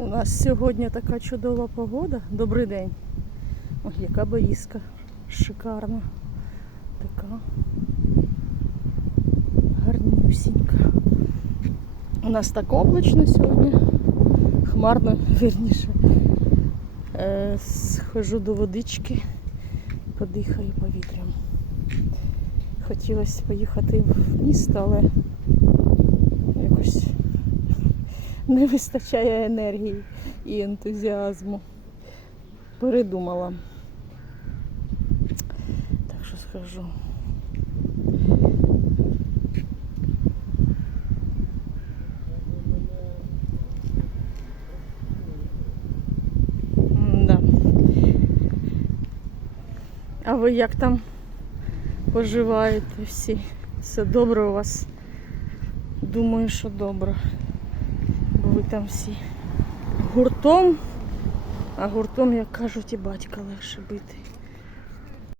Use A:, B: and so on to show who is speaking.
A: У нас сьогодні така чудова погода. Добрий день. Ой, яка берізка. Шикарна. Така гарнюсінька. У нас так облачно сьогодні. Хмарно, вірніше. Е, схожу до водички, подихаю повітрям. Хотілося поїхати в місто, але не вистачає енергії і ентузіазму. Передумала. Так що скажу. А ви як там поживаєте всі? Все добре у вас? Думаю, що добре. Бо ви там всі гуртом, а гуртом, як кажуть, і батька легше бити.